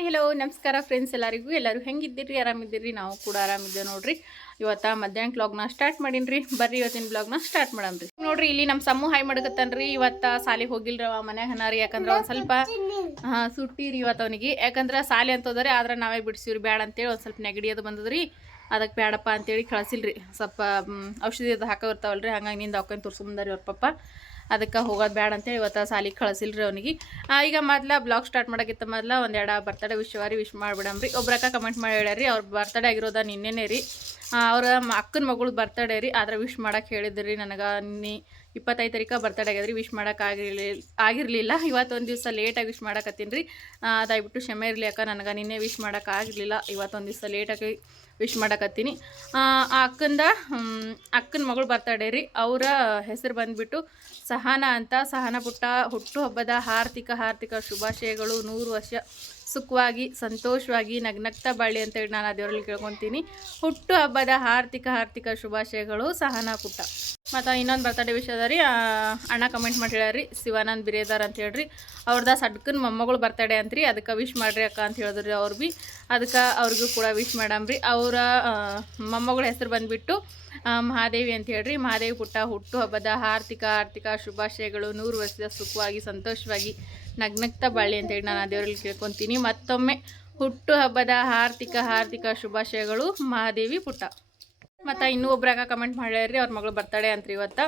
Hi hello ನಮಸ್ಕಾರ friends ಎಲ್ಲರಿಗೂ. ಎಲ್ಲರೂ ಹೆಂಗಿದ್ದೀರಿ? ಆರಾಮಿದ್ದೀರಿ? ನಾವು ಕೂಡ ಆರಾಮಿದ್ದೇವೆ ನೋಡ್ರಿ. ಇವತ್ತ ಮಧ್ಯಾಹ್ನ ಬ್ಲಾಗ್ನ ಸ್ಟಾರ್ಟ್ ಮಾಡೀನಿ ಬರ್ರಿ ಇವತ್ತಿನ ಬ್ಲಾಗ್ನ ಸ್ಟಾರ್ಟ್ ಮಾಡಮ್ರಿ ನೋಡ್ರಿ, ಇಲ್ಲಿ ನಮ್ಮ ಸಮೂಹ ಹಾಯ್ ಮಾಡಕತ್ತನ್ರಿ ಇವತ್ತ ಹೋಗಿಲ್ರಿ ಅವ ಮನ್ಯಾಗ ಹನಾರಿ ಯಾಕಂದ್ರೆ ಒಂದು ಸ್ವಲ್ಪ, ಹಾಂ, ಸುಟ್ಟಿರಿ ಇವತ್ತು ಅವನಿಗೆ. ಯಾಕಂದ್ರೆ ಸಾಲಿ ಅಂತಂದ್ರೆ ಆದ್ರೆ ನಾವೇ ಬಿಡಿಸಿವ್ರಿ. ಬ್ಯಾಡ ಅಂತೇಳಿ ಒಂದು ಸ್ವಲ್ಪ ನೆಗಡಿ ಅದು ಬಂದದ್ರಿ. ಅದಕ್ಕೆ ಬೇಡಪ್ಪ ಅಂತೇಳಿ ಕಳಿಸಿಲ್ರಿ. ಸ್ವಲ್ಪ ಔಷಧಿ ಅದು ಹಾಕೋ ಇರ್ತಾವಲ್ರಿ ಹಂಗಾಗಿ ನಿಂದ ಅವ್ಕೊಂಡು ತೋರಿಸ್ಕೊಂಡ್ರಿ ಅವ್ರ ಪಪ್ಪ. ಅದಕ್ಕೆ ಹೋಗೋದು ಬೇಡ ಅಂತೇಳಿ ಇವತ್ತು ಸಾಲಿಗೆ ಕಳಿಸಿಲ್ರಿ ಅವನಿಗೆ. ಈಗ ಮೊದ್ಲ ಬ್ಲಾಗ್ ಸ್ಟಾರ್ಟ್ ಮಾಡೋಕ್ಕಿಂತ ಮೊದಲ ಒಂದೆರಡು ಬರ್ತಡೇ ವಿಶ್ವಾರಿ ವಿಶ್ ಮಾಡ್ಬಿಡಮ್ರಿ ಒಬ್ರಕ್ಕ ಕಮೆಂಟ್ ಮಾಡಿ ಹೇಳ್ಯಾರಿ ಅವ್ರ ಬರ್ತಡೇ ಆಗಿರೋದ ನಿನ್ನೆನೇ ರೀ. ಅವ್ರ ಅಕ್ಕನ ಮಗಳು ಬರ್ತಡೇ ರೀ, ಆದ್ರೆ ವಿಶ್ ಮಾಡಕ್ಕೆ ಹೇಳಿದ್ರಿ ನನಗೆ. ನಿನ್ನೆ ಇಪ್ಪತ್ತೈದು ತಾರೀಕು ಬರ್ತಡೇ ಆಗ್ಯದ್ರಿ ವಿಶ್ ಮಾಡೋಕ್ಕಾಗಿರಲಿ ಆಗಿರ್ಲಿಲ್ಲ. ಆಗಿರಲಿಲ್ಲ ಇವತ್ತೊಂದು ದಿವಸ ಲೇಟಾಗಿ ವಿಶ್ ಮಾಡಕತ್ತೀನಿ ರೀ. ದಯವಿಟ್ಟು ಕ್ಷಮೆ ಇರಲಿ ಅಕ್ಕ, ನನಗೆ ನಿನ್ನೆ ವಿಶ್ ಮಾಡೋಕ್ಕಾಗಿರಲಿಲ್ಲ ಇವತ್ತೊಂದು ದಿವಸ ಲೇಟಾಗಿ ವಿಶ್ ಮಾಡಕತ್ತೀನಿ. ಆ ಅಕ್ಕಂದ ಅಕ್ಕನ ಮಗಳು ಬರ್ತಡೇ ರೀ. ಅವರ ಹೆಸರು ಬಂದುಬಿಟ್ಟು ಸಹನಾ ಅಂತ. ಸಹನ ಪುಟ್ಟ ಹುಟ್ಟುಹಬ್ಬದ ಹಾರ್ದಿಕ ಹಾರ್ದಿಕ ಶುಭಾಶಯಗಳು. ನೂರು ವರ್ಷ ಸುಖವಾಗಿ, ಸಂತೋಷವಾಗಿ ನಗ್ನಗ್ತಾ ಬಾಳಿ ಅಂತೇಳಿ ನಾನು ಆ ದೇವರಲ್ಲಿ ಕೇಳ್ಕೊತೀನಿ. ಹುಟ್ಟು ಹಬ್ಬದ ಆರ್ಥಿಕ ಆರ್ಥಿಕ ಶುಭಾಶಯಗಳು ಸಹನಾ ಪುಟ್ಟ ಮತ್ತು ಇನ್ನೊಂದು ಬರ್ತಡೇ ವಿಷಯ ಅದ ರೀ ಅಣ್ಣ ಕಮೆಂಟ್ ಮಾಡಿ ಹೇಳ್ರಿ ಶಿವಾನಂದ್ ಬಿರೇದಾರ್ ಅಂತ ಹೇಳ್ರಿ. ಅವ್ರದ್ದು ಸಡ್ಕನ್ ಮೊಮ್ಮಗಳು ಬರ್ತಡೇ ಅಂತ್ರಿ, ಅದಕ್ಕೆ ವಿಶ್ ಮಾಡ್ರಿ ಅಕ್ಕ ಅಂತ ಹೇಳಿದ್ರಿ ಅವ್ರು ಭೀ ಅದಕ್ಕೆ ಅವ್ರಿಗೂ ಕೂಡ ವಿಶ್ ಮಾಡಮ್ರಿ ಅವರ ಮೊಮ್ಮಗಳ ಹೆಸರು ಬಂದುಬಿಟ್ಟು ಮಹಾದೇವಿ ಅಂತ ಹೇಳ್ರಿ. ಮಹಾದೇವಿ ಪುಟ್ಟ ಹುಟ್ಟು ಹಬ್ಬದ ಆರ್ಥಿಕ ಆರ್ಥಿಕ ಶುಭಾಶಯಗಳು. ನೂರು ವರ್ಷದ ಸುಖವಾಗಿ, ಸಂತೋಷವಾಗಿ ನಗ್ನಗ್ತಾ ಬಾಳಿ ಅಂತೇಳಿ ನಾನು ಆ ದೇವರಲ್ಲಿ ಕೇಳ್ಕೊತೀನಿ. ಮತ್ತೊಮ್ಮೆ ಹುಟ್ಟು ಹಬ್ಬದ ಹಾರ್ದಿಕ ಹಾರ್ದಿಕ ಶುಭಾಶಯಗಳು. ಮಹಾದೇವಿ ಪುಟ್ಟ. ಮತ್ತು ಇನ್ನೂ ಒಬ್ರಾಗ ಕಮೆಂಟ್ ಮಾಡ್ಯಾರ್ರಿ, ಅವ್ರ ಮಗಳು ಬರ್ತಡೇ ಅಂತ್ರಿ ಇವತ್ತು.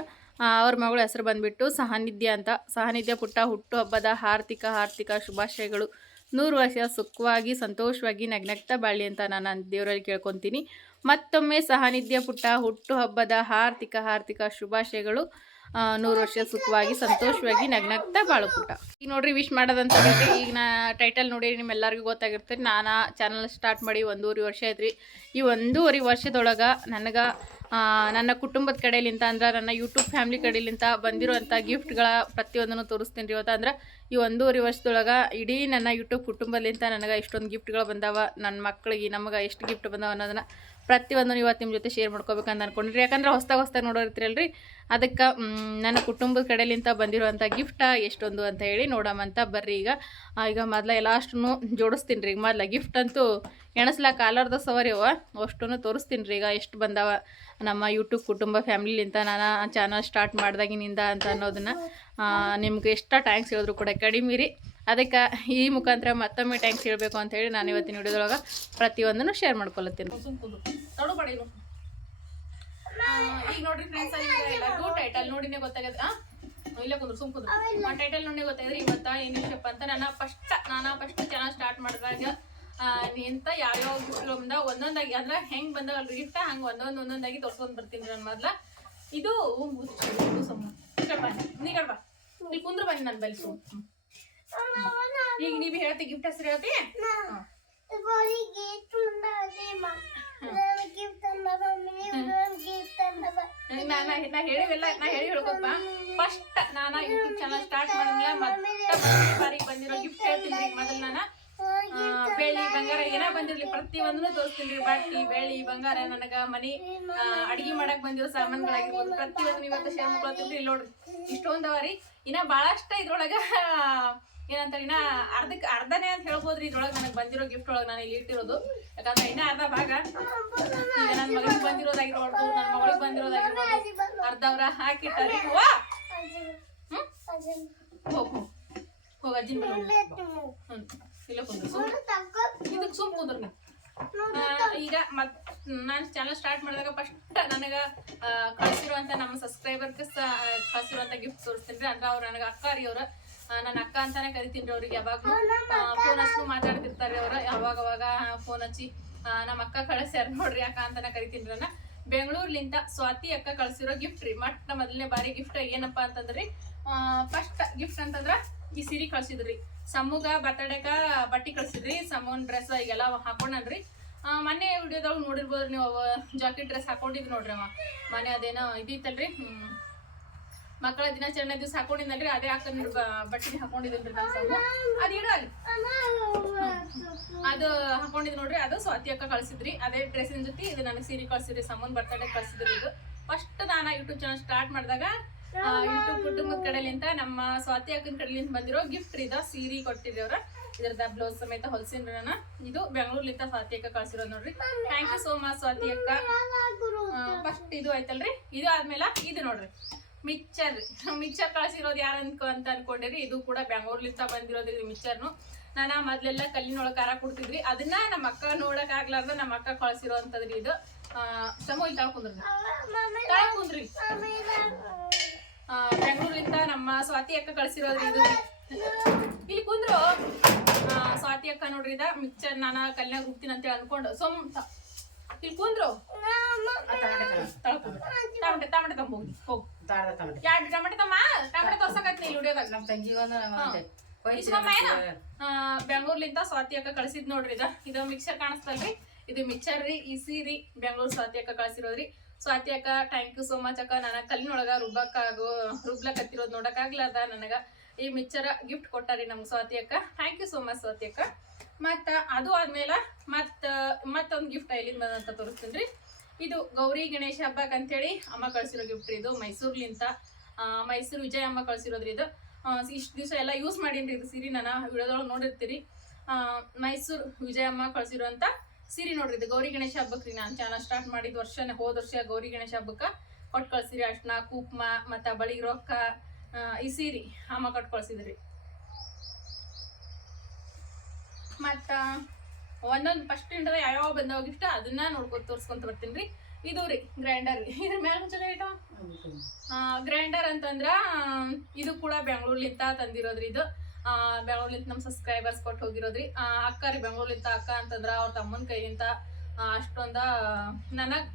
ಅವ್ರ ಮಗಳು ಹೆಸರು ಬಂದುಬಿಟ್ಟು ಸಹಾನಿಧ್ಯ ಅಂತ. ಸಹಾನಿಧ್ಯ ಪುಟ್ಟ, ಹುಟ್ಟು ಹಬ್ಬದ ಹಾರ್ದಿಕ ಹಾರ್ದಿಕ ಶುಭಾಶಯಗಳು. ನೂರು ವರ್ಷ ಸುಖವಾಗಿ, ಸಂತೋಷವಾಗಿ ನಗ್ನಗ್ತಾ ಬಾಳಿ ಅಂತ ನಾನು ದೇವರಲ್ಲಿ ಕೇಳ್ಕೊತೀನಿ. ಮತ್ತೊಮ್ಮೆ ಸಹಾನಿಧ್ಯ ಪುಟ್ಟ, ಹುಟ್ಟು ಹಬ್ಬದ ಹಾರ್ದಿಕ ಹಾರ್ದಿಕ ಶುಭಾಶಯಗಳು. ನೂರು ವರ್ಷ ಸುಖವಾಗಿ, ಸಂತೋಷವಾಗಿ ನಗ್ನಗ್ತಾ ಬಾಳು ಪುಟ್ಟ ಈಗ ನೋಡ್ರಿ ವಿಶ್ ಮಾಡೋದಂತ ಈಗ ನಾ ಟೈಟಲ್ ನೋಡಿ ನಿಮ್ಮೆಲ್ಲರಿಗೂ ಗೊತ್ತಾಗಿರ್ತದೆ ನಾನು ಚಾನಲ್ ಸ್ಟಾರ್ಟ್ ಮಾಡಿ ಒಂದೂವರೆ ವರ್ಷ ಐತ್ರಿ ಈ ಒಂದೂವರೆ ವರ್ಷದೊಳಗೆ ನನಗೆ ನನ್ನ ಕುಟುಂಬದ ಕಡೆಯಲ್ಲಿಂತ ಅಂದ್ರೆ, ನನ್ನ ಯೂಟ್ಯೂಬ್ ಫ್ಯಾಮ್ಲಿ ಕಡೆಯಲ್ಲಿಂತ ಬಂದಿರುವಂಥ ಗಿಫ್ಟ್ಗಳ ಪ್ರತಿಯೊಂದನ್ನು ತೋರಿಸ್ತೀನಿ ರೀ ಇವತ್ತು ಅಂದ್ರೆ, ಈ ಒಂದೂವರೆ ವರ್ಷದೊಳಗೆ ಇಡೀ ನನ್ನ ಯೂಟ್ಯೂಬ್ ಕುಟುಂಬದಲ್ಲಿಂತ ನನಗೆ ಇಷ್ಟೊಂದು ಗಿಫ್ಟ್ಗಳು ಬಂದಾವ. ನನ್ನ ಮಕ್ಕಳಿಗೆ ನಮಗೆ ಎಷ್ಟು ಗಿಫ್ಟ್ ಬಂದಾವ ಅನ್ನೋದನ್ನ ಪ್ರತಿಯೊಂದನ್ನು ಇವತ್ತು ನಿಮ್ಮ ಜೊತೆ ಶೇರ್ ಮಾಡ್ಕೋಬೇಕಂತ ಅಂದ್ಕೊಂಡ್ರಿ ಯಾಕಂದ್ರೆ ಹೊಸ್ದಾಗ ಹೊಸ್ದಾಗ ನೋಡೋರ್ತಿರಲ್ರಿ ಅದಕ್ಕೆ ನನ್ನ ಕುಟುಂಬದ ಕಡೆಯಿಂದ ಬಂದಿರುವಂಥ ಗಿಫ್ಟ ಎಷ್ಟೊಂದು ಅಂತ ಹೇಳಿ ನೋಡಮ್ಮಂತ ಬರ್ರಿ ಈಗ. ಈಗ ಮೊದಲ ಎಲ್ಲಾಷ್ಟನ್ನು ಜೋಡಿಸ್ತೀನಿ ರೀ ಮೊದ್ಲ ಗಿಫ್ಟ್ ಅಂತೂ ಎಣಸ್ಲಾಕ ಸವರಿ ಅವ. ಅಷ್ಟನ್ನು ತೋರಿಸ್ತೀನಿ ರೀ ಈಗ ಎಷ್ಟು ಬಂದವ ನಮ್ಮ ಯೂಟ್ಯೂಬ್ ಕುಟುಂಬ ಫ್ಯಾಮಿಲಿಲಿಂತ ನಾನು ಚಾನಲ್ ಸ್ಟಾರ್ಟ್ ಮಾಡ್ದಾಗಿನಿಂದ ಅಂತ ಅನ್ನೋದನ್ನ ನಿಮ್ಗೆ ಎಷ್ಟು ಟ್ಯಾಂಕ್ಸ್ ಹೇಳಿದ್ರು ಕೂಡ ಕಡಿಮೆ ರೀ. ಅದಕ್ಕೆ ಈ ಮುಖಾಂತರ ಮತ್ತೊಮ್ಮೆ ಟ್ಯಾಂಕ್ಸ್ ಹೇಳಬೇಕು ಅಂತ ಹೇಳಿ ನಾನು ಇವತ್ತಿನ ವಿಡಿಯೋದೊಳಗೆ ಪ್ರತಿಯೊಂದನ್ನು ಶೇರ್ ಮಾಡ್ಕೊಳತ್ತೀನಿ. ಈಗ ನೋಡ್ರಿ ಫ್ರೆಂಡ್ಸ್ ಎಲ್ಲರಿಗೂ ಟೈಟಲ್ ನೋಡಿನೇ ಗೊತ್ತಾಗದ ಇಲ್ಲ ಕುಂದ್ರು, ಸುಮ್ ಕುಂದ್ರು. ಆ ಟೈಟಲ್ ನೋಡಿ ಗೊತ್ತಾಗ್ಯದ ಇವತ್ತ ಏನ್ ವಿಷಯಪ್ಪ ಅಂತ ನಾನು ಫಸ್ಟ್ ನಾನು ಫಸ್ಟ್ ಚಾನಲ್ ಸ್ಟಾರ್ಟ್ ಮಾಡಿದಾಗ ಎಂತ ಯಾವ್ಯಾವ ಗುಟ್ಲು ಬಂದ ಒಂದೊಂದಾಗಿ, ಅಂದ್ರೆ ಹೆಂಗ್ ಬಂದವಲ್ರಿ ಗಿಫ್ಟ್ ಹಂಗ ಒಂದೊಂದ್ ಒಂದೊಂದಾಗಿ ತೋರ್ಸ್ಕೊಂಡ್ ಬರ್ತೀನಿ ನಾನು ಮೊದ್ಲ. ಇದು ನೀಗಡ್ ಬಾ ಇಲ್ಲಿ ಕುಂದ್ರು ಬನ್ನಿ ನಾನು ಬಲ್ಸು ಈಗ ನೀವು ಹೇಳ್ತಿ ಗಿಫ್ಟ್ ಹೆಸರು ಹೇಳ್ತಿ? ಹ್ಮ್. ನಾ ಹೇಳಿವೆಲ್ಲ ನಾ ಹೇಳಿ ಹೇಳ್ಕೊಪ್ಪ. ಫಸ್ಟ್ ನಾನ ಯೂಟ್ಯೂಬ್ ಚಾನಲ್ ಸ್ಟಾರ್ಟ್ ಮಾಡಿದ್ಮೇಲೆ ಮತ್ತೆ ಬಾರಿಗೆ ಬಂದಿರೋ ಗಿಫ್ಟ್ ಹೇಳ್ತೀನಿ ಮೊದಲು ನಾನು. ಬೆಳ್ಳಿ ಬಂಗಾರ ಏನ ಬಂದಿರ್ಲಿ ಪ್ರತಿಯೊಂದನ್ನು ತೋರಿಸ್ತೀನಿ ಬಟ್ಟಿ ಬೆಳ್ಳಿ ಬಂಗಾರ ನನಗ ಮನಿ ಅಡಿಗೆ ಮಾಡಕ್ ಬಂದಿರೋ ಸಾಮಾನುಗಳಾಗಿರ್ಬೋದು ಪ್ರತಿಯೊಂದು ಇವತ್ತು ಶೇರ್ ಮಾಡ್ಕೊಳ್ತೀನಿ ಇಲ್ಲಿ ನೋಡ್ರಿ ಇಷ್ಟೊಂದು ಅವ ರೀ. ಇನ್ನ ಬಹಳಷ್ಟ ಇದ್ರೊಳಗ ಏನಂತಾರೆ, ಇನ್ನ ಅರ್ಧಕ್ಕೆ ಅರ್ಧನೇ ಅಂತ ಹೇಳ್ಬೋದ್ರಿ, ಇದ್ರೊಳಗೆ ನನಗೆ ಬಂದಿರೋ ಗಿಫ್ಟ್ ಒಳಗೆ ನಾನು ಇಲ್ಲಿ ಇಟ್ಟಿರೋದು. ಯಾಕಂದ್ರೆ ಇನ್ನ ಅರ್ಧ ಭಾಗ. ನನ್ನ ಮಗಳಿಗೆ ಬಂದಿರೋದಾಗಿರ್ಬೋದು ನನ್ನ ಮಗಳಿಗೆ ಬಂದಿರೋದಾಗಿರ್ಬೋದು ಅರ್ಧ ಅವ್ರ ಹಾಕಿಟ್ಟಾರಿ. ವಾ! ಹೋಗು. ಹೋಗ, ಅಜ್ಜಿನ ಇಲ್ಲ ಕುಂದ್ರು. ಇದಕ್ಕೆ ಸುಮ್ ಕುಂದ್ರು ಈಗ ಮತ್, ನಾನು ಚಾನಲ್ ಸ್ಟಾರ್ಟ್ ಮಾಡಿದಾಗ ಫಸ್ಟ್ ನನಗೆ ಕಳಿಸಿರುವಂತ ನಮ್ಮ ಸಬ್ಸ್ಕ್ರೈಬರ್ ಕಳ್ಸಿರುವಂತ ಗಿಫ್ಟ್ ತೋರಿಸ್ತೀನಿ ಅಂದ್ರೆ ಅವ್ರು ನನಗೆ ಅಕ್ಕ ರೀ ಅವ್ರ. ನನ್ನ ಅಕ್ಕ ಅಂತಾನೆ ಕರಿತೀನಿ ಅವ್ರಿಗೆ ಯಾವಾಗ್ಲೂ. ಫೋನ್ ಹಚ್ಚು ಮಾತಾಡ್ತಿರ್ತಾರೆ ಅವ್ರ. ಯಾವಾಗ ಅವಾಗ ಫೋನ್ ಹಚ್ಚಿ ನಮ್ಮ ಅಕ್ಕ ಕಳಿಸ್ಯಾರ ನೋಡ್ರಿ ಅಕ್ಕ ಅಂತಾನೆ ಕರಿತೀನಿ ನನ್ನ ಬೆಂಗಳೂರ್ಲಿಂದ ಸ್ವಾತಿ ಅಕ್ಕ ಕಳ್ಸಿರೋ ಗಿಫ್ಟ್ ರೀ. ಮಟ್ಟ ಮೊದಲನೇ ಬಾರಿ ಗಿಫ್ಟ್ ಏನಪ್ಪಾ ಅಂತಂದ್ರಿ ಫಸ್ಟ್ ಗಿಫ್ಟ್ ಅಂತಂದ್ರ ಈ ಸಿರಿ ಕಳ್ಸಿದ್ರಿ. ಸಮೂಗ ಬರ್ತಡೇಕ ಬಟ್ಟಿ ಕಳ್ಸಿದ್ರಿ. ಸಮೂನ್ ಡ್ರೆಸ್ ಈಗೆಲ್ಲ ಹಾಕೊಂಡನ್ರಿ. ಆ, ಮೊನ್ನೆ ವಿಡಿಯೋದಾಗ ನೋಡಿರ್ಬೋದ್ರಿ ನೀವು ಜಾಕೆಟ್ ಡ್ರೆಸ್ ಹಾಕೊಂಡಿದ್ ನೋಡ್ರಿ ಅವ. ಮನೆ ಅದೇನೋ ಇದಿತ್ತಲ್ರಿ ಹ್ಮ್. ಮಕ್ಕಳ ದಿನಾಚರಣೆ ದಿವಸ ಹಾಕೊಂಡಿದ್ದಲ್ರಿ ಅದೇ ಹಾಕೊಂಡ್ ಬಟ್ಟೆ ಹಾಕೊಂಡಿದ್ರಿ ಸಮೂ ಅದು ಹಾಕೊಂಡಿದ್ ನೋಡ್ರಿ, ಅದು ಸ್ವಾತಿ ಅಕ್ಕ ಕಳ್ಸಿದ್ರಿ. ಅದೇ ಡ್ರೆಸ್ಸಿನ ಜೊತೆ ಇದು ನನಗೆ ಸೀರೆ ಕಳ್ಸಿದ್ರಿ, ಸಮನ್ ಬರ್ತಡೆ ಕಳ್ಸಿದ್ರಿ ಇದು. ಫಸ್ಟ್ ನಾನು ಯೂಟ್ಯೂಬ್ ಚಾನಲ್ ಸ್ಟಾರ್ಟ್ ಮಾಡಿದಾಗ ಯೂಟ್ಯೂಬ್ ಕುಟುಂಬದ ಕಡೆಯಿಂದ ನಮ್ಮ ಸ್ವಾತಿ ಅಕ್ಕನ ಕಡೆಲಿಂದ ಬಂದಿರೋ ಗಿಫ್ಟ್ ಇದ. ಸೀರೆ ಕೊಟ್ಟಿದ್ದೇವ್ರ ಇದ್ರದ ಬ್ಲೌಸ್ ಸಮೇತ ಹೊಲ್ಸಿನ್ರಿ ನಾನು. ಇದು ಬೆಂಗಳೂರ್ಲಿಂದ ಸ್ವಾತಿ ಅಕ್ಕ ಕಳ್ಸಿರೋದು ನೋಡ್ರಿ. Thank you so much Swathi ಅಕ್ಕ. ಫಸ್ಟ್ ಇದು ಆಯ್ತಲ್ರಿ. ಇದು ಆದ್ಮೇಲೆ ಇದು ನೋಡ್ರಿ. ಮಿಕ್ಚರ್ ಮಿಕ್ಚರ್ ಕಳ್ಸಿರೋದು ಯಾರು ಅನ್ಕೊ ಅಂತ ಅನ್ಕೊಂಡಿರಿ ಇದು ಕೂಡ ಬೆಂಗಳೂರ್ಲಿಂದ ಬಂದಿರೋದ್ರಿ ಮಿಕ್ಚರ್ನು ನಾನು ಮೊದ್ಲೆಲ್ಲ ಕಲ್ಲಿನೊಳಗೆ ಖಾರ ಕೊಡ್ತಿದ್ರಿ ಅದನ್ನ ನಮ್ಮ ಅಕ್ಕ ನೋಡಕ್ ನಮ್ಮ ಅಕ್ಕ ಕಳ್ಸಿರೋ ಅಂತದ್ರಿ ಇದು ಸಮೋ ಇಲ್ಲಿ ತಾಳ್ಕುಂದ್ರಿ ಆ, ಬೆಂಗಳೂರ್ಲಿಂದ ನಮ್ಮ ಸ್ವಾತಿ ಅಕ್ಕ ಕಳ್ಸಿರೋದ್ರಿ ಇದು. ಇಲ್ಲಿ ಕುಂದ್ರು. ಸ್ವಾತಿ ಅಕ್ಕ ನೋಡ್ರಿ ಇದ ಮಿಕ್ಚರ್ ನಾನು ಕಲ್ಲಿನಾಗ ರುಬ್ತೀನಿ ಅಂತೇಳಿ ಅನ್ಕೊಂಡು ಸೊಮ್ ಇಲ್ಲಿ ಕುಂದ್ರು ಟಮಟೆ ಟಮಟೆ ತಮ್ಮ ಹೋಗಿ ಹೋಗ್. ಎರಡು ಟಮಟೆ ತಮ್ಮ? ಟಮಟೆ ತೋರ್ಸಕತ್ನಿ ತಂಗಿ. ಬೆಂಗಳೂರ್ಲಿಂದ ಸ್ವಾತಿ ಅಕ್ಕ ಕಳ್ಸಿದ್ ನೋಡ್ರಿ ಇದ. ಇದು ಮಿಕ್ಸರ್ ಕಾಣಿಸ್ತಲ್ರಿ. ಇದು ಮಿಕ್ಸರ್ ರೀ ಇಸಿ ರೀ. ಬೆಂಗಳೂರು ಸ್ವಾತಿ ಅಕ್ಕ ಕಳ್ಸಿರೋದ್ರಿ. ಸ್ವಾತಿ ಅಕ್ಕ ಥ್ಯಾಂಕ್ ಯು ಸೋ ಮಚ್ ಅಕ್ಕ. ನನ್ನ ಕಲ್ಲಿನೊಳಗ ರುಬ್ಬಕ್ಕ ರುಬ್ಲಕತ್ತಿರೋದು ರುಬ್ಲಕ್ ಹತ್ತಿರೋದು ನೋಡಕ್ ಆಗ್ಲಾರ್ದ ನನಗ. ಈ ಮಿಕ್ಸರ್ ಗಿಫ್ಟ್ ಕೊಟ್ಟಾರಿ ನಮ್ಗೆ ಸ್ವಾತಿ ಅಕ್ಕ. Thank you so much Swathi ಅಕ್ಕ. ಮತ್ತ ಅದು ಆದ್ಮೇಲೆ ಮತ್ತು, ಮತ್ತೊಂದು ಗಿಫ್ಟ್ ಇಲ್ಲಿಂದ ಬಂದಂತ ತೋರಿಸ್ತೀನಿ ರೀ. ಇದು ಗೌರಿ ಗಣೇಶ ಹಬ್ಬಕ್ಕೆ ಅಂತೇಳಿ ಅಮ್ಮ ಕಳ್ಸಿರೋ ಗಿಫ್ಟ್ ಇದು. ಮೈಸೂರ್ಲಿಂತ ಮೈಸೂರು ವಿಜಯ ಅಮ್ಮ ಕಳ್ಸಿರೋದ್ರಿ ಇದು. ಇಷ್ಟು ದಿವಸ ಎಲ್ಲ ಯೂಸ್ ಮಾಡೀನಿ ಇದು ಸೀರೆ ನಾನು ವಿಡಿಯೋದೊಳಗೆ ನೋಡಿರ್ತೀರಿ. ಮೈಸೂರು ವಿಜಯಮ್ಮ ಕಳ್ಸಿರೋಂಥ ಸೀರೆ ನೋಡ್ರಿ ಇದು. ಗೌರಿ ಗಣೇಶ ಹಬ್ಬಕ್ಕೆ ರೀ ನಾನು ಚಾನಲ್ ಸ್ಟಾರ್ಟ್ ಮಾಡಿದ ವರ್ಷನೇ, ಹೋದ ವರ್ಷ ಗೌರಿ ಗಣೇಶ ಹಬ್ಬಕ್ಕೆ ಕೊಟ್ಟು ಕಳ್ಸಿರಿ. ಅರ್ಶಿನ, ಕುಪ್ಮ, ಮತ್ತು ಬಳಿಗೆ ರೊಕ್ಕ ಈ ಸೀರೆ ಅಮ್ಮ ಕೊಟ್ಟು ಕಳ್ಸಿದ್ರಿ. ಮತ್ತು ಒಂದೊಂದು ಫಸ್ಟ್ ಇಂದ ಯಾವ್ಯಾವ ಬಂದವ ಗಿಫ್ಟ್ ಅದನ್ನ ನೋಡ್ಕೊಂಡು ತೋರ್ಸ್ಕೊಂತ ಬರ್ತೀನಿ ರೀ. ಇದು ರೀ ಗ್ರೈಂಡರ್ ಇದ್ರ ಮ್ಯಾಲ ಮುಂಚೆ ಐಟ ಗ್ರೈಂಡರ್ ಅಂತಂದ್ರ ಇದು ಕೂಡ ಬೆಂಗಳೂರ್ಲಿಂದ ತಂದಿರೋದ್ರಿ ಇದು. ಆ, ಬೆಂಗಳೂರ್ಲಿಂದ ನಮ್ಮ ಸಬ್ಸ್ಕ್ರೈಬರ್ಸ್ ಕೊಟ್ಟು ಹೋಗಿರೋದ್ರಿ. ಅಕ್ಕ ರೀ ಬೆಂಗಳೂರ್ಲಿಂದ ಅಕ್ಕ ಅಂತಂದ್ರ ಅವ್ರ ತಮ್ಮನ ಕೈಯಿಂದ ಅಷ್ಟೊಂದ ನನಗ್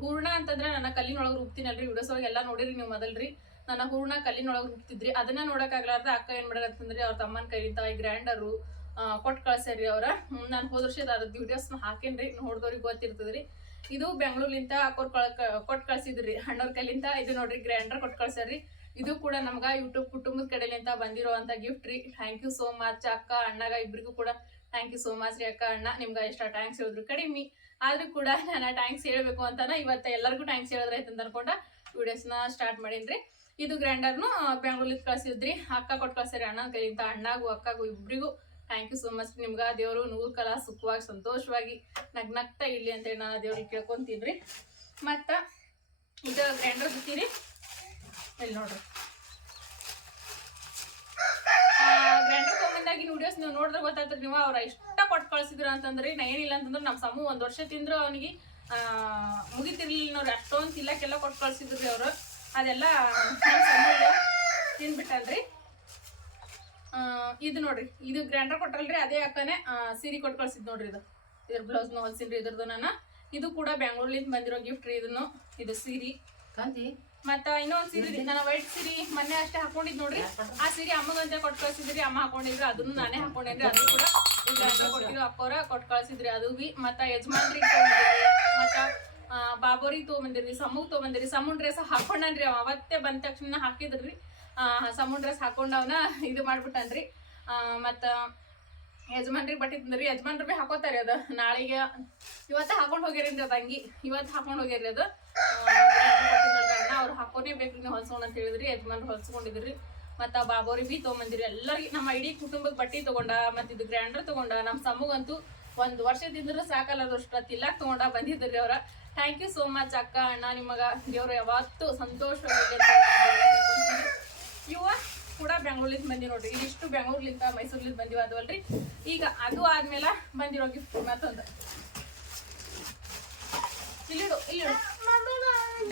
ಹೂರ್ಣ ಅಂತಂದ್ರೆ ನನ್ನ ಕಲ್ಲಿನೊಳಗೆ ರೂಪ್ತೀನಲ್ರಿ ವಿಡಿಯೋಸ್ ಒಳಗೆ ಎಲ್ಲ ನೋಡಿರಿ ನೀವು ಮೊದಲ್ರಿ. ನನ್ನ ಹೂರ್ಣ ಕಲ್ಲಿನೊಳಗೆ ರುಬ್ತಿದ್ರಿ. ಅದನ್ನ ನೋಡಕ್ ಆಗ್ಲಾರ್ದ ಅಕ್ಕ ಏನ್ ಮಾಡಕತ್ತಂದ್ರಿ ಅವ್ರ ತಮ್ಮನ ಕೈಯಿಂದ ಈ ಗ್ರೈಂಡರು ಕೊಟ್ಟು ಕಳ್ಸ್ಯಾರಿ ಅವ್ರ. ನಾನು ಹೋದ ವರ್ಷ ಅದ್ರ ವಿಡಿಯೋಸ್ನ ಹಾಕೇನ್ರಿ, ನೋಡ್ದವ್ರಿಗೆ ಗೊತ್ತಿರ್ತದ್ರಿ. ಇದು ಬೆಂಗಳೂರ್ಲಿಂದ ಕೊಟ್ ಕೊಟ್ಟು ಕಳ್ಸಿದ್ರಿ. ಅಣ್ಣವ್ರ ಕೈಲಿಂದ ಇದು ನೋಡ್ರಿ, ಗ್ರ್ಯಾಂಡರ್ ಕೊಟ್ಟು ಕಳ್ಸ್ಯಾರಿ ಇದು ಕೂಡ ನಮ್ಗ ಯೂಟ್ಯೂಬ್ ಕುಟುಂಬದ ಕಡೆಲಿಂದ ಬಂದಿರೋಂಥ ಗಿಫ್ಟ್ ರೀ. ಥ್ಯಾಂಕ್ ಯು ಸೋ ಮಚ್ ಅಕ್ಕ, ಅಣ್ಣಗ ಇಬ್ರಿಗೂ ಕೂಡ ಥ್ಯಾಂಕ್ ಯು ಸೋ ಮಚ್ ರೀ ಅಕ್ಕ, ಅಣ್ಣ. ನಿಮ್ಗೆ ಎಷ್ಟ ಟ್ಯಾಂಕ್ಸ್ ಹೇಳಿದ್ರು ಕಡಿಮೆ. ಆದ್ರೂ ಕೂಡ ನಾನು ಟ್ಯಾಂಕ್ಸ್ ಹೇಳಬೇಕು ಅಂತಾನ ಇವತ್ತು ಎಲ್ಲರಿಗೂ ಟ್ಯಾಂಕ್ಸ್ ಹೇಳಿದ್ರೆ ಆಯ್ತು ಅನ್ಕೊಂಡ ವಿಡಿಯೋಸ್ನ ಸ್ಟಾರ್ಟ್ ಮಾಡೀನ್ರಿ. ಇದು ಗ್ರ್ಯಾಂಡರ್ನು ಬೆಂಗಳೂರಿಗೆ ಕಳ್ಸಿದ್ರಿ. ಅಕ್ಕ ಕೊಟ್ಟು ಕಳ್ಸ್ಯಾರಿ ಅಣ್ಣನ ಕೈಲಿಂದ ಅಣ್ಣಗೂ ಅಕ್ಕಗೂ ಇಬ್ರಿಗೂ. ಥ್ಯಾಂಕ್ ಯು ಸೋ ಮಚ್ ನಿಮ್ಗೆ ದೇವರು ನೂರು ಕಲಾ ಸುಖವಾಗಿ, ಸಂತೋಷವಾಗಿ ನಗ್ನಗ್ತಾ ಇಲ್ಲಿ ಅಂತೇಳಿ ನಾನು ದೇವ್ರಿಗೆ ಕೇಳ್ಕೊಂತೀನಿ ಮತ್ತು ಇದು ಗ್ರೈಂಡರ್ ಬಿತ್ತೀರಿ? ಇಲ್ಲಿ ನೋಡ್ರಿ. ಗ್ರೈಂಡರ್ ತೊಗೊಂಡಾಗಿನ ವಿಡಿಯೋಸ್ ನೀವು ನೋಡಿದ್ರೆ ಗೊತ್ತಾಗ್ತದೆ ನೀವು ಅವ್ರ ಇಷ್ಟ ಕೊಟ್ಟು ಕಳ್ಸಿದ್ರು ಅಂತಂದ್ರೆ, ನಾ ಏನಿಲ್ಲ ಅಂತಂದ್ರೆ ನಮ್ಮ ಸಮೂಹ ಒಂದು ವರ್ಷ ತಿಂದ್ರು ಅವನಿಗೆ ಮುಗಿತಿರ್ಲಿಲ್ಲ ನೋಡ್ರಿ. ಅಷ್ಟೊಂದು ತಿಲ್ಲಕ್ಕೆಲ್ಲ ಕೊಟ್ಟು ಕಳ್ಸಿದ್ರಿ ಅವರು. ಅದೆಲ್ಲ ತಿನ್ಬಿಟ್ಟಲ್ರಿ ಇದು ನೋಡ್ರಿ ಇದು ಗ್ರ್ಯಾಂಡರ್ ಕೊಟ್ರಲ್ರಿ ಅದೇ ಅಕ್ಕನೆ ಸೀರೆ ಕೊಟ್ಟು ಕಳ್ಸಿದ್ ನೋಡ್ರಿ ಇದು. ಇದ್ರ ಬ್ಲೌಸ್ ಹೊಲ್ಸಿನ್ರಿ ಇದ್ರದ್ದು ನಾನು. ಇದು ಕೂಡ ಬೆಂಗಳೂರ್ಲಿಂದ ಬಂದಿರೋ ಗಿಫ್ಟ್ ರೀ ಇದನ್ನು ಇದು ಸೀರೆ. ಮತ್ತ ಇನ್ನೊಂದ್ ಸೀರೆ ನಾನು ವೈಟ್ ಸೀರೆ ಮೊನ್ನೆ ಅಷ್ಟೇ ಹಾಕೊಂಡಿದ್ ನೋಡ್ರಿ. ಆ ಸೀರೆ ಅಮ್ಮಗಂತ ಕೊಟ್ಟು ಕಳ್ಸಿದ್ರಿ ಅಮ್ಮ ಹಾಕೊಂಡಿದ್ರಿ ಅದನ್ನು ನಾನೇ ಹಾಕೊಂಡಿದ್ರಿ ಅದು ಕೂಡ ಕೊಟ್ಟಿರೋ ಅಕ್ಕೋರ ಕೊಟ್ಟು ಕಳ್ಸಿದ್ರಿ ಅದು ಬಿ. ಮತ್ತ ಯಜಮಾನ್ರಿ ಮತ್ತ ಬಾಬೋರಿ ಬಾಬೋರಿಗೆ ಸಮೂಹ ಸಮೂಗ್ ಸಮೂಹ ಸಮೂನ್ ಡ್ರೆಸ್ ಹಾಕೊಂಡನ್ರಿ ಅವ ಅವತ್ತೇ ಬಂದ ತಕ್ಷಣ ಹಾಕಿದ್ರಿ. ಸಮೂನ್ ಡ್ರೆಸ್ ಹಾಕೊಂಡವನ ಇದು ಮಾಡ್ಬಿಟ್ಟನ್ರಿ. ಮತ್ತ ಯಜಮಾನ್ರಿಗೆ ಬಟ್ಟೆ ತಂದ್ರಿ ಯಜಮಾನ್ರು ಬಿ ಹಾಕೋತಾರೆ ಅದು. ನಾಳೆಗೆ ಇವತ್ತ ಹಾಕೊಂಡು ಹೋಗ್ಯಾರೇನ್ರಿ ಅದು ಅಂಗಿ ಇವತ್ತು ಹಾಕೊಂಡು ಹೋಗ್ಯಾರಿ ಅದು. ಅವ್ರು ಹಾಕೋನೇ ಬೇಕು ನೀವು ಹೊಲ್ಸೋಣ ಅಂತ ಹೇಳಿದ್ರಿ. ಯಜಮಾನ್ರು ಹೊಲ್ಸ್ಕೊಂಡಿದ್ರಿ. ಮತ್ತ ಬಾಬೋರಿ ಭೀ ತಗೊಂಬಂದಿರಿ. ಎಲ್ಲರಿಗೆ ನಮ್ಮ ಇಡೀ ಕುಟುಂಬಕ್ಕೆ ಬಟ್ಟೆ ತಗೊಂಡ, ಮತ್ತೆ ಇದು ಗ್ರ್ಯಾಂಡರ್ ತಗೊಂಡ ನಮ್ಮ ಸಮ್ಮಗಂತೂ ಒಂದು ವರ್ಷದಿಂದ್ರ ಸಾಕಲ್ಲ ಅದಷ್ಟು ತಿಲ್ಲಾಕ್ ತಗೊಂಡ ಬಂದಿದ್ರಿ ಅವ್ರ. ಥ್ಯಾಂಕ್ ಯು ಸೋ ಮಚ್ ಅಕ್ಕ, ಅಣ್ಣ ನಿಮಗ ದೇವ್ರು ಯಾವತ್ತೂ ಸಂತೋಷವಾಗಿ ಇವ ಕೂಡ ಬೆಂಗಳೂರ್ಲಿಂದ ಬಂದಿ ನೋಡ್ರಿ. ಇದಿಷ್ಟು ಬೆಂಗಳೂರ್ಲಿಂದ ಮೈಸೂರ್ಲಿಂದ ಬಂದಿವ ಅದವಲ್ರಿ. ಈಗ ಅದು ಆದ್ಮೇಲೆ ಬಂದಿರೋ ಗಿಫ್ಟ್ ಮತ್ತೊಂದು ಇಲ್ಲಿಡು ಇಲ್ಲಿಡು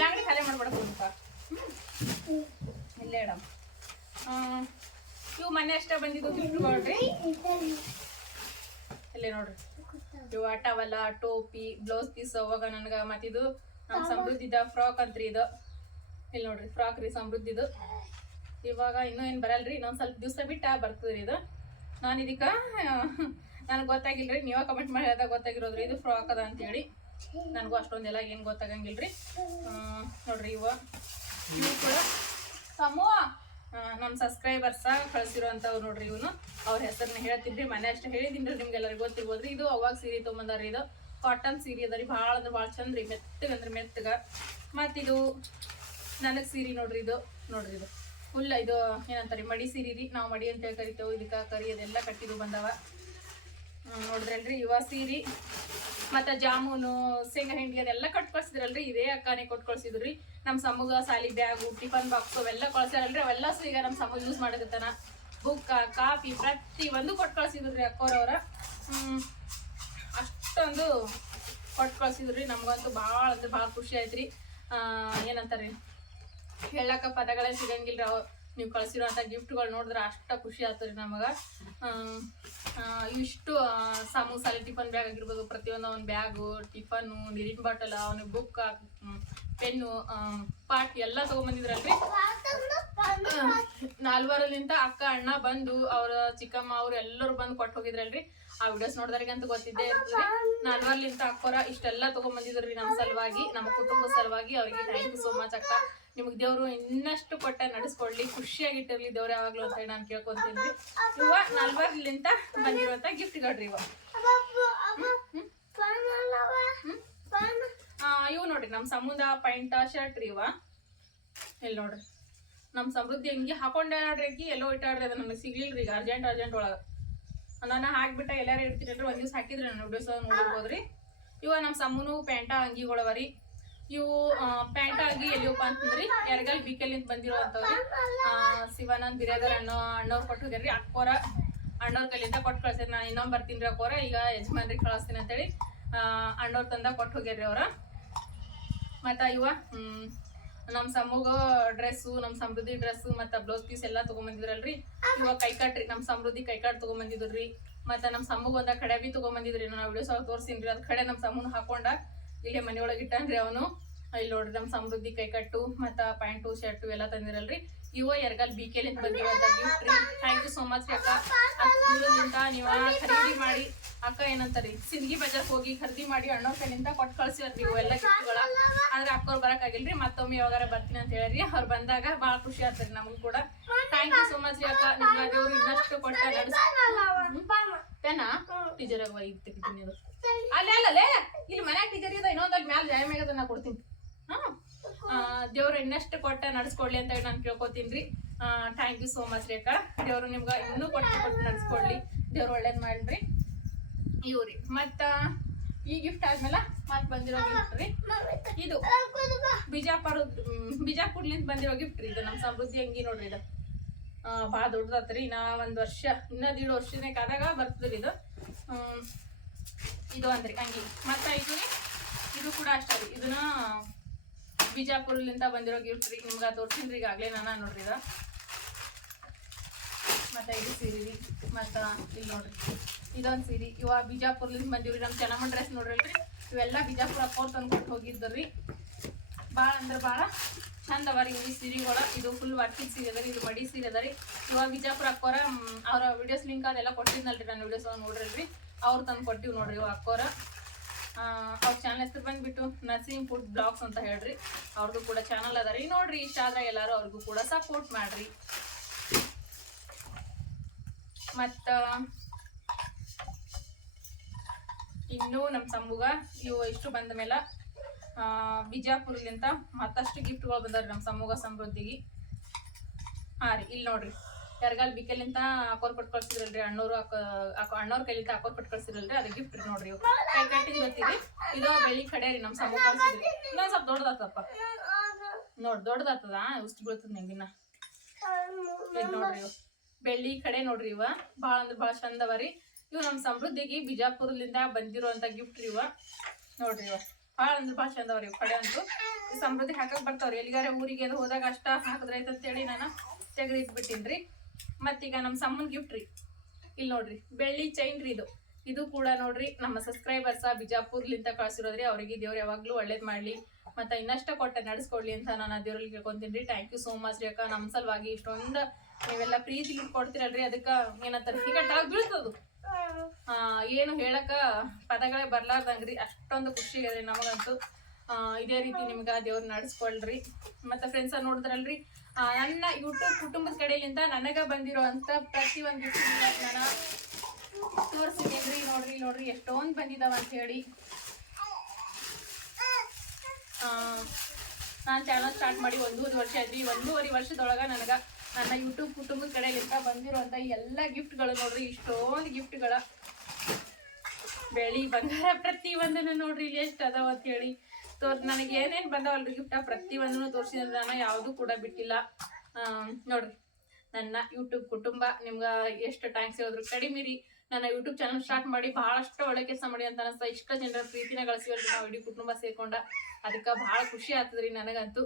ಬ್ಯಾಂಗ್ಡಿ ಖಾಲಿ ಮಾಡ್ಬೇಡ ಇಲ್ಲೇ ಇಡಮ್ ಇವು ಮೊನ್ನೆ ಅಷ್ಟೇ ಬಂದಿದ್ದು ಗಿಫ್ಟ್ ನೋಡ್ರಿ. ಇಲ್ಲೇ ನೋಡ್ರಿ. ಇವು ಟವಲ ಟೋಪಿ ಬ್ಲೌಸ್ ಪೀಸ್ ಅವಾಗ ನನಗೆ ಮತ್ತಿದು ನಮ್ಮ ಸಮೃದ್ಧಿದ ಫ್ರಾಕ್ ಅಂತ್ರಿ ಇದು. ಇಲ್ಲಿ ನೋಡ್ರಿ ಫ್ರಾಕ್ ರೀ ಸಮೃದ್ಧಿದು. ಇವಾಗ ಇನ್ನೂ ಏನು ಬರಲ್ರಿ? ಇನ್ನೊಂದು ಸ್ವಲ್ಪ ದಿವಸ ಬಿಟ್ಟ ಬರ್ತದ್ರಿ ಇದು. ನಾನು ಇದಕ್ಕೆ ನನಗೆ ಗೊತ್ತಾಗಿಲ್ರಿ. ನೀವೇ ಕಮೆಂಟ್ ಮಾಡಿದಾಗ ಗೊತ್ತಾಗಿರೋದ್ರಿ. ಇದು ಫ್ರಾಕ್ ಅದ ಅಂತೇಳಿ. ನನಗೂ ಅಷ್ಟೊಂದೆಲ್ಲ ಏನು ಗೊತ್ತಾಗಂಗಿಲ್ರಿ. ನೋಡ್ರಿ ಇವ. ಇವು ಕೂಡ ಸಮೂಹ ನಮ್ಮ ಸಬ್ಸ್ಕ್ರೈಬರ್ಸ ಕಳಿಸಿರುವಂಥವ್ರು ನೋಡ್ರಿ ಇವನು. ಅವ್ರ ಹೆಸರನ್ನ ಹೇಳ್ತೀನಿ ಮನೆ ಅಷ್ಟೇ ಹೇಳಿದ್ದೀನಿ ನಿಮ್ಗೆಲ್ಲರಿಗೂ ಗೊತ್ತಿರ್ಬೋದ್ರಿ. ಇದು ಅವಾಗ ಸೀರೆ ತೊಗೊಂಬಂದಾರಿ ಇದು. ಕಾಟನ್ ಸೀರೆ ಅದ ರೀ. ಭಾಳ ಅಂದ್ರೆ ಭಾಳ ಚಂದ ರೀ. ಮೆತ್ತಗಂದ್ರೆ ಮೆತ್ತಗ. ಮತ್ತಿದು, ನನಗೆ ಸೀರೆ ನೋಡ್ರಿ ಇದು. ನೋಡ್ರಿ ಇದು. ಫುಲ್ ಇದು ಏನಂತಾರೆ, ಮಡಿ ಸೀರೆ ರೀ ನಾವು ಮಡಿ ಅಂತ ಹೇಳಿ ಕರಿತೇವೆ, ಇದಕ್ಕೆ ಕರಿ, ಅದೆಲ್ಲ ಕಟ್ಟಿದು ಬಂದವ. ನೋಡಿದ್ರಲ್ರಿ, ಇವ ಸೀರೆ, ಮತ್ತು ಜಾಮೂನು, ಶೇಂಗಾ ಹಿಂಡಿ ಅದೆಲ್ಲ ಕಟ್ ಕಳ್ಸಿದ್ರಲ್ರಿ ಇದೇ ಅಕ್ಕನೇ ಕೊಟ್ಟು ಕಳ್ಸಿದ್ರಿ ನಮ್ಮ ಸಮೂಗ, ಸಾಲಿ ಬ್ಯಾಗು, ಟಿಫನ್ ಬಾಕ್ಸ್ ಅವೆಲ್ಲ ಕಳ್ಸ್ಯಾರಲ್ರಿ ಅವೆಲ್ಲ ಈಗ ನಮ್ಮ ಸಮೂಗ ಯೂಸ್ ಮಾಡೋದತ್ತನ ಬುಕ್ಕ, ಕಾಫಿ ಪ್ರತಿ ಒಂದು ಕೊಟ್ಟು ಕಳ್ಸಿದ್ರಿ ಅಕ್ಕೋರವ್ರ. ಹ್ಮ್, ಅಷ್ಟೊಂದು ಕೊಟ್ಟು ಕಳ್ಸಿದ್ರಿ ನಮ್ಗಂತೂ ಭಾಳ ಅಂದ್ರೆ ಭಾಳ ಖುಷಿ ಆಯ್ತು ರೀ ಏನಂತಾರೆ ಹೇಳಕ್ಕ ಪದಗಳೇ ಸಿಗಂಗಿಲ್ಲ ನೀವು ಕಳ್ಸಿರೋಂಥ ಗಿಫ್ಟ್ಗಳು ನೋಡಿದ್ರೆ ಅಷ್ಟ ಖುಷಿ ಆಗ್ತದೆ ನಮಗೆ. ಇಷ್ಟು ಸಾಮು ಸಾಲಿ ಟಿಫನ್ ಬ್ಯಾಗ್ ಆಗಿರ್ಬೋದು, ಪ್ರತಿಯೊಂದು ಅವ್ನ ಬ್ಯಾಗು ಟಿಫನ್ನು ನೀರಿನ ಬಾಟಲ್, ಅವನ ಬುಕ್ ಪೆನ್ನು ಪಾಟ್ ಎಲ್ಲ ತೊಗೊಂಬಂದಿದ್ರಲ್ರಿ? ನಾಲ್ವರಲ್ಲಿಂದ ಅಕ್ಕ, ಅಣ್ಣ ಬಂದು ಅವ್ರ ಚಿಕ್ಕಮ್ಮ ಅವ್ರು ಎಲ್ಲರೂ ಬಂದು ಕೊಟ್ಟು ಹೋಗಿದ್ರಲ್ರಿ. ಆ ವಿಡಿಯೋಸ್ ನೋಡಿದ್ರಿಗಂತೂ ಗೊತ್ತಿದ್ದೇ ಇರ್ತದೆ ನಾಲ್ವರ್ಲಿಂತ ಅಕ್ಕೋರ ಇಷ್ಟೆಲ್ಲ ತೊಗೊಂಬಂದಿದ್ರಿ ನಮ್ಮ ಸಲುವಾಗಿ, ನಮ್ಮ ಕುಟುಂಬದ ಸಲುವಾಗಿ. ಅವ್ರಿಗೆ ಥ್ಯಾಂಕ್ ಯು ಸೋ ಮಚ್ ಅಕ್ಕ. ನಿಮಗೆ ದೇವರು ಇನ್ನಷ್ಟು ಕೊಟ್ಟ ನಡೆಸ್ಕೊಡ್ಲಿ ಖುಷಿಯಾಗಿಟ್ಟಿರ್ಲಿ ದೇವ್ರು ಯಾವಾಗ್ಲೂ ಅಂತ ನಾನು ಕೇಳ್ಕೊಂತೀನಿ. ಇವ ನಾಲ್ವರ್ಲಿಂತ ಬಂದಿರುವಂತ ಗಿಫ್ಟ್ ನೋಡ್ರಿ ಇವ. ಇವು ನೋಡ್ರಿ ನಮ್ಮ ಸಮುದ ಪೈಂಟ ಶರ್ಟ್ ರೀ ಇವ. ಇಲ್ಲಿ ನೋಡ್ರಿ ನಮ್ಮ ಸಮೃದ್ಧಿ ಹಿಂಗೆ ಹಾಕೊಂಡೆ ನೋಡ್ರಿ ಎಲ್ಲೋ ಇಟ್ಟಾಡ್ರಿ, ಅದು ನಮಗೆ ಸಿಗ್ಲಿಲ್ರಿ ಈಗ ಅರ್ಜೆಂಟ್ ಅರ್ಜೆಂಟ್ ಒಳಗೆ. ನಾನು ಹಾಕ್ಬಿಟ್ಟ ಎಲ್ಲಾರು ಇಡ್ತೀರಲ್ರಿ, ಒಂದ್ ದಿವ್ಸ ಹಾಕಿದ್ರೆ ನಾನು ವಿಡಿಯೋಸ್ ಇವ ನಮ್ಮ ಸಮ್ಮನು ಪ್ಯಾಂಟ, ಅಂಗಿಗಳವ ರೀ. ಇವು ಪ್ಯಾಂಟ ಆಗಿ ಎಲ್ಲಿಯಪ್ಪ ಅಂತಂದ್ರಿ ಎರಗಲ್ ಬಿಕೆಲಿಂದ ಬಂದಿರೋವಂಥವ್ರಿ. ಶಿವಾನಂದ್ ಬಿರೇದರ್ ಅಣ್ಣ ಅಣ್ಣವ್ರು ಕೊಟ್ಟು ಹೋಗ್ಯಾರ್ರಿ ಅಕ್ಕೋರ ಅಣ್ಣವ್ರ ಕೈಲಿಂದ ಕೊಟ್ಟು ಕಳ್ಸಿರಿ ನಾನು ಇನ್ನೊಮ್ಮೆ ಬರ್ತೀನಿ ರೀ ಅಕ್ಕೋರ, ಈಗ ಯಜಮಾನ್ರಿಗೆ ಕಳಿಸ್ತೀನಿ ಅಂತೇಳಿ ಅಣ್ಣವ್ರ ತಂದ ಕೊಟ್ಟು ಹೋಗ್ಯಾರ್ರಿ ಅವ್ರ. ಮತ್ತ ಇವ ನಮ್ಮ ನಮ್ ಸಮೂಗ ಡ್ರೆಸ್ಸು ನಮ್ಮ ಸಮೃದ್ಧಿ ಡ್ರೆಸ್ ಮತ್ತ ಬ್ಲೌಸ್ ಪೀಸ್ ಎಲ್ಲಾ ಇವಾಗ ಇವ ಕೈಕಟ್ರಿ ನಮ್ಮ ಸಮೃದ್ಧಿ ಕೈಕಾಟ್ ರೀ. ಮತ್ತ ನಮ್ಮ ಸಮೂಗ ಒಂದ ಕಡೆ ಬಿ ತೊಗೊಂಬಂದಿದ್ರಿ ನಾನು ವಿಡಿಯೋಸ್ ಒಳಗೆ ತೋರ್ಸಿನ್ರಿ. ಅದ್ ಕಡೆ ನಮ್ಮ ಸಮೂಹ ಹಾಕೊಂಡ ಇಲ್ಲೇ ಮನೆ ಒಳಗೆ ಇಟ್ಟಾನ್ರಿ ಅವನು ಇಲ್ಲಿ ನೋಡ್ರಿ ನಮ್ಮ ಸಮೃದ್ಧಿ ಕೈಕಟ್ಟು ಮತ್ತ ಪ್ಯಾಂಟು ಶರ್ಟು ಎಲ್ಲ ತಂದಿರಲ್ರಿ. ಇವ ಎರಗಲ್ ಬಿ ಕೆ ಬಂದಿರೋದ ಗಿಫ್ಟ್ ರೀ. ಥ್ಯಾಂಕ್ ಯು ಸೋ ಮಚ್ ರೀ ಅಕ್ಕ. ದೂರದಿಂದ ನೀವ ಖರೀದಿ ಮಾಡಿ. ಅಕ್ಕ ಏನಂತಾರಿ ಸಿಂದಗಿ ಬಜಾರ್ಗೆ ಹೋಗಿ ಖರೀದಿ ಮಾಡಿ ಅಣ್ಣವ್ರ ಕೈಲಿಂದ ಕೊಟ್ಟು ಕಳ್ಸಿವ್ರಿ ನೀವು ಎಲ್ಲ ಗಿಫ್ಟ್ಗಳ ಆದ್ರೆ ಅಕ್ಕವ್ರು ಬರಕ್ ಆಗಿಲ್ರಿ ಮತ್ತೊಮ್ಮೆ ಯಾವಾಗಾರ ಬರ್ತೀನಿ ಅಂತ ಹೇಳ್ರಿ. ಅವ್ರು ಬಂದಾಗ ಭಾಳ ಖುಷಿ ಆಗ್ತದೆ ನಮಗೂ ಕೂಡ. ಥ್ಯಾಂಕ್ ಯು ಸೋ ಮಚ್ ರೀ ಅಕ್ಕ. ನಿಮ್ಗೆ ದೇವ್ರು ಇನ್ನಷ್ಟು ಕೊಟ್ಟ ನಡೆಸ್ತಾನ ಟೀಚರ್ ಆಗಿ ತೆಗಿತೀನಿ ಅದು ಅಲ್ಲೇ ಅಲ್ಲೇ ಇಲ್ಲಿ ಮನ್ಯಾಗ ಟೀಚರ್ ಇದೆ ಇನ್ನೊಂದಲ್ಲಿ ಮ್ಯಾಲ ಜಾಯ ಕೊಡ್ತೀನಿ. ಹಾ? ದೇವ್ರು ಇನ್ನಷ್ಟು ಕೊಟ್ಟ ನಡ್ಸ್ಕೊಡ್ಲಿ ಅಂತ ನಾನು ಕೇಳ್ಕೊತೀನಿ ರೀ ಥ್ಯಾಂಕ್ ಯು ಸೋ ಮಚ್ ರೀ ಅಕ್ಕ. ದೇವ್ರು ನಿಮ್ಗೆ ಇನ್ನೂ ಕೊಟ್ಟು ಕೊಟ್ಟು ನಡ್ಸ್ಕೊಡ್ಲಿ. ದೇವ್ರು ಒಳ್ಳೇದು ಮಾಡ್ರಿ. ಇವ್ರಿ ಮತ್ತ, ಈ ಗಿಫ್ಟ್ ಆದ್ಮೇಲೆ ಮತ್ತೆ ಬಂದಿರೋ ಗಿಫ್ಟ್ ರೀ. ಇದು ಬಿಜಾಪುರ ಬಿಜಾಪುರ್ಲಿಂದ ಬಂದಿರೋ ಗಿಫ್ಟ್ ರೀ ಇದು. ನಮ್ಮ ಸಮೃದ್ಧಿ ಅಂಗಿ ನೋಡ್ರಿ ಇದು. ಭಾಳ ದೊಡ್ಡದಾತ್ರಿ. ನಾ ಒಂದು ವರ್ಷ ಇನ್ನ ದೀಡ್ ವರ್ಷನೇ ಕಾದಾಗ ಬರ್ತದ್ರಿ ಇದು. ಇದು ಅಂದ್ರಿ ಅಂಗಿ ಮತ್ತ ಇದು ಇದು ಕೂಡ ಅಷ್ಟೇ ರೀ. ಇದನ್ನ ಬಿಜಾಪುರ್ಲಿಂದ ಬಂದಿರೋ ಗಿಫ್ಟ್ ರೀ. ನಿಮ್ಗೆ ತೋರ್ಸಿನ್ರಿ ಈಗಾಗಲೇ ನಾನು ನೋಡ್ರಿ ಇದು. ಮತ್ತೆ ಇದು ಸೀರೆ ರೀ. ಮತ್ತ ಇಲ್ಲಿ ನೋಡ್ರಿ. ಇದೊಂದು ಸೀರೆ. ಇವ ಬಿಜಾಪುರ್ಲಿಂದ ಬಂದಿವ್ರಿ. ನಮ್ಮ ಚೆನ್ನಮ್ಮ ಡ್ರೆಸ್ ನೋಡ್ರಿ ಇವೆಲ್ಲ ಬಿಜಾಪುರ ಅಪ್ಪೋರ್ ತಂದು ಕೊಟ್ಟು ರೀ. ಭಾಳ ಅಂದ್ರೆ ಭಾಳ ಚಂದ ಅವ ರೀ ಈ ಸೀರೆಗಳು. ಇದು ಫುಲ್ ವರ್ಕಿ ಸೀರೆ ಅದ ಇದು ಮಡಿ ಸೀರೆ ಅದ ರೀ. ಇವಾಗ ಬಿಜಾಪುರ ಅಕ್ಕೋರ ಅವ್ರ ವಿಡಿಯೋಸ್ ಲಿಂಕ್ ಅದೆಲ್ಲ ಕೊಟ್ಟಿದ್ನಲ್ರಿ. ನಾನು ವಿಡಿಯೋಸ್ ನೋಡ್ರಲ್ರಿ. ಅವ್ರು ತಂದು ಕೊಟ್ಟಿವಿ ನೋಡ್ರಿ ಅಕ್ಕೋರ. ಅವ್ರ ಚಾನಲ್ ಹೆಸರು ಬಂದ್ಬಿಟ್ಟು ನರ್ಸಿಂಗ್ ಫುಡ್ ಬ್ಲಾಗ್ಸ್ ಅಂತ ಹೇಳ್ರಿ. ಅವ್ರದ್ದು ಕೂಡ ಚಾನಲ್ ಅದ ರೀ. ನೋಡ್ರಿ ಇಷ್ಟ ಆದ್ರೆ ಎಲ್ಲರೂ ಅವ್ರಿಗೂ ಕೂಡ ಸಪೋರ್ಟ್ ಮಾಡ್ರಿ. ಮತ್ತ ಇನ್ನು ನಮ್ಮ ತಮ್ಮಗ ಇವು ಇಷ್ಟು ಬಂದ ಮೇಲೆ ಬಿಜಾಪುರಲಿಂತ ಮತ್ತಷ್ಟು ಗಿಫ್ಟ್ಗಳು ಬಂದಾರ ನಮ್ಮ ಸಮೂಹ ಸಮೃದ್ಧಿಗೆ. ಹಾ ರೀ ಇಲ್ಲಿ ನೋಡ್ರಿ. ಯಾರಿಗಾಲ್ ಬಿಕೆಲಿಂತ ಅಕೋರ್ ಕೊಟ್ಟು ಕಳ್ಸಿದ್ರಲ್ರಿ ಅಣ್ಣವ್ರು ಅಕ್ಕ ಅಣ್ಣವ್ರ ಕೈಲಿಂತ ಅಕೋರ್ ಕೊಟ್ಟು ಕಳ್ಸಿರಲ್ರಿ ಅದು ಗಿಫ್ಟ್ ರೀ ನೋಡ್ರಿ ಕೈ ಕಟ್ಟಿಂಗ್ ಬರ್ತೀವಿ ಇದು ಬೆಳ್ಳಿ ಕಡೆ ರೀ ನಮ್ಮ ಸಮೂಹ ಕಳ್ಸಿದ್ರಿ ಇನ್ನೊಂದ್ ಸ್ವಲ್ಪ ದೊಡ್ಡದಾತಪ್ಪ ನೋಡ್ ದೊಡ್ಡದಾತದ ಉಸ್ತು ಬೀಳ್ತದ ನಂಗಿನ್ನ ನೋಡ್ರಿ ಇವು. ಬೆಳ್ಳಿ ಕಡೆ ನೋಡ್ರಿ ಇವ. ಭಾಳ ಅಂದ್ರೆ ಭಾಳ ಚಂದ ಅವ ರೀ. ಇವು ನಮ್ಮ ಸಮೃದ್ಧಿಗೆ ಬಿಜಾಪುರದಿಂದ ಬಂದಿರುವಂತ ಗಿಫ್ಟ್ ರೀ ಇವ. ನೋಡ್ರಿ ಇವ. ಭಾಳ ಅಂದ್ರೆ ಭಾಳ ಚಂದ ಅವ್ರಿ ಕಡೆ ಅಂತೂ ಸಮೃದ್ಧಿ ಹಾಕಕ್ ಬರ್ತಾವ್ರಿ. ಎಲ್ಲಿಗಾರ ಊರಿಗೆ ಅದು ಹೋದಾಗ ಅಷ್ಟ ಹಾಕಿದ್ರೈತೆ ಅಂತೇಳಿ ನಾನು ತೆಗೆದು ಇಟ್ಬಿಟ್ಟಿನ್ರಿ ಮತ್ತೀಗ ನಮ್ಮ ಸಮ್ಮನ್ ಗಿಫ್ಟ್ ರೀ. ಇಲ್ಲಿ ನೋಡ್ರಿ, ಬೆಳ್ಳಿ ಚೈನ್ ರೀ ಇದು. ಇದು ಕೂಡ ನೋಡ್ರಿ, ನಮ್ಮ ಸಬ್ಸ್ಕ್ರೈಬರ್ಸ ಬಿಜಾಪುರ್ಲಿಂದ ಕಳ್ಸಿರೋದ್ರಿ, ಅವರಿಗೆ ದೇವ್ರು ಯಾವಾಗ್ಲೂ ಒಳ್ಳೇದ್ ಮಾಡ್ಲಿ, ಮತ್ತೆ ಇನ್ನಷ್ಟ ಕೊಟ್ಟೆ ನಡೆಸ್ಕೊಡ್ಲಿ ಅಂತ ನಾನು ದೇವ್ರಲ್ಲಿ ಕೇಳ್ಕೊಂತೀನಿ ರೀ. ಥ್ಯಾಂಕ್ ಯು ಸೋ ಮಚ್ ರೀ ಅಕ್ಕ. ನಮ್ಮ ಸಲುವಾಗಿ ಇಷ್ಟೊಂದು ನೀವೆಲ್ಲ ಪ್ರೀತಿ ಕೊಡ್ತೀರಲ್ರಿ ಅದಕ್ಕೆ ಏನಂತಾರೆ ಈಗ ತಳಗ್ ಬೀಳ್ತದು. ಏನು ಹೇಳಕ್ಕ ಪದಗಳೇ ಬರ್ಲಾರ್ದಂಗ್ರಿ, ಅಷ್ಟೊಂದು ಖುಷಿ ಇದೆ ನಮಗಂತೂ. ಇದೇ ರೀತಿ ನಿಮ್ಗೆ ದೇವ್ರು ನಡೆಸ್ಕೊಳ್ರಿ. ಮತ್ತೆ ಫ್ರೆಂಡ್ಸ್ ನೋಡಿದ್ರಲ್ರಿ ನನ್ನ ಯೂಟ್ಯೂಬ್ ಕುಟುಂಬದ ಕಡೆಯಿಂದ ನನಗ ಬಂದಿರುವಂತ ಪ್ರತಿ ಒಂದು ನಾನು ನೋಡ್ರಿ ನೋಡ್ರಿ, ಎಷ್ಟೊಂದು ಬಂದಿದಾವ ಅಂತ ಹೇಳಿ. ನಾನು ಚಾನಲ್ ಸ್ಟಾರ್ಟ್ ಮಾಡಿ ಒಂದೂವರೆ ವರ್ಷ ಆಯ್ತು ಒಂದೂವರೆ ವರ್ಷದೊಳಗ ನನಗ ನನ್ನ ಯೂಟ್ಯೂಬ್ ಕುಟುಂಬದ ಕಡೆಯಿಂದ ಬಂದಿರುವಂತ ಎಲ್ಲ ಗಿಫ್ಟ್ಗಳು ನೋಡ್ರಿ, ಇಷ್ಟೊಂದು ಗಿಫ್ಟ್ಗಳ ಬೆಳಿ ಬಂಗಾರ ಪ್ರತಿ ಒಂದನ್ನು ನೋಡ್ರಿ, ಇಲ್ಲಿ ಎಷ್ಟು ಅದಾವ ಅಂತ ಹೇಳಿ. ತೋರ್ ನನಗೆ ಏನೇನು ಬಂದವಲ್ರಿ? ಗಿಫ್ಟ ಪ್ರತಿ ಒಂದನ್ನು ತೋರಿಸಿದ್ರೆ ನಾನು, ಯಾವುದು ಕೂಡ ಬಿಟ್ಟಿಲ್ಲ. ನೋಡ್ರಿ, ನನ್ನ ಯೂಟ್ಯೂಬ್ ಕುಟುಂಬ, ನಿಮ್ಗೆ ಎಷ್ಟು ಟ್ಯಾಂಕ್ಸ್ ಹೇಳಿದ್ರು. ಕಡಿಮೆ ರೀ ನನ್ನ ಯೂಟ್ಯೂಬ್ ಚಾನಲ್ ಸ್ಟಾರ್ಟ್ ಮಾಡಿ ಬಹಳಷ್ಟು ಒಳ್ಳೆ ಕೆಲಸ ಮಾಡಿ ಅಂತ ಅನಿಸ್ತಾ, ಇಷ್ಟ ಜನರ ಪ್ರೀತಿನ ಗಳಿಸಿವಲ್ರಿ ನಾವು ಇಡೀ ಕುಟುಂಬ ಸೇರ್ಕೊಂಡ. ಅದಕ್ಕೆ ಬಹಳ ಖುಷಿ ಆಗ್ತದ್ರಿ ನನಗಂತೂ.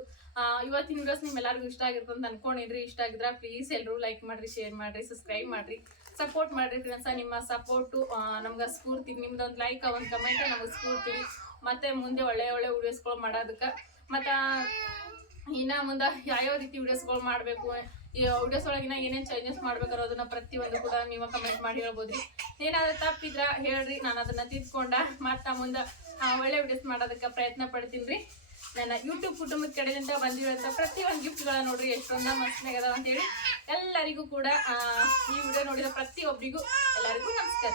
ಇವತ್ತಿನ ವಿಡಿಯೋಸ್ ನಿಮ್ಮೆಲ್ಲರಿಗೂ ಇಷ್ಟ ಆಗಿರ್ತದೆ ಅಂತ ಅನ್ಕೊಂಡಿದ್ರಿ. ಇಷ್ಟ ಆಗಿದ್ರೆ ಪ್ಲೀಸ್ ಎಲ್ಲರೂ ಲೈಕ್ ಮಾಡ್ರಿ ಶೇರ್ ಮಾಡ್ರಿ ಸಬ್ಸ್ಕ್ರೈಬ್ ಮಾಡ್ರಿ. ಸಪೋರ್ಟ್ ಮಾಡ್ರಿ ಫ್ರೆಂಡ್ಸ ನಿಮ್ಮ ಸಪೋರ್ಟು ನಮ್ಗೆ ಸ್ಫೂರ್ತಿ, ನಿಮ್ದೊಂದು ಲೈಕ್ ಒಂದು ಕಮೆಂಟ್ ನಮಗೆ ಸ್ಫೂರ್ತಿ. ಮತ್ತೆ ಮುಂದೆ ಒಳ್ಳೆ ಒಳ್ಳೆ ವಿಡಿಯೋಸ್ಗಳು ಮಾಡೋದಕ್ಕೆ. ಮತ್ತು, ಇನ್ನ ಮುಂದೆ ಯಾವ್ಯಾವ ರೀತಿ ವಿಡಿಯೋಸ್ಗಳು ಮಾಡಬೇಕು, ಈ ವಿಡಿಯೋಸ್ ಒಳಗಿನ ಏನೇನು ಚೇಂಜಸ್ ಮಾಡ್ಬೇಕಾರೋ ಅದನ್ನ ಪ್ರತಿಯೊಂದು ಕೂಡ ನೀವು ಕಮೆಂಟ್ ಮಾಡಿ ಹೇಳ್ಬೋದ್ರಿ. ಏನಾದ್ರೂ ತಪ್ಪಿದ್ರ ಹೇಳ್ರಿ, ನಾನು ಅದನ್ನ ತಿದ್ಕೊಂಡ ಮತ್ತೆ ಮುಂದೆ ಒಳ್ಳೆ ವಿಡಿಯೋಸ್ ಮಾಡೋದಕ್ಕೆ ಪ್ರಯತ್ನ ಪಡ್ತೀನಿ. ರೀ ನನ್ನ ಯೂಟ್ಯೂಬ್ ಕುಟುಂಬದ ಕಡೆಯಿಂದ ಬಂದಿರೋಂಥ ಪ್ರತಿಯೊಂದು ಗಿಫ್ಟ್ಗಳ ನೋಡ್ರಿ, ಎಷ್ಟೊಂದ ಮಸ್ತ್ನಾಗ ಅದಾವ ಅಂತೇಳಿ. ಎಲ್ಲರಿಗೂ ಕೂಡ ಈ ವಿಡಿಯೋ ನೋಡಿದ ಪ್ರತಿಯೊಬ್ಬರಿಗೂ ಎಲ್ಲರಿಗೂ ನಮಸ್ಕಾರ.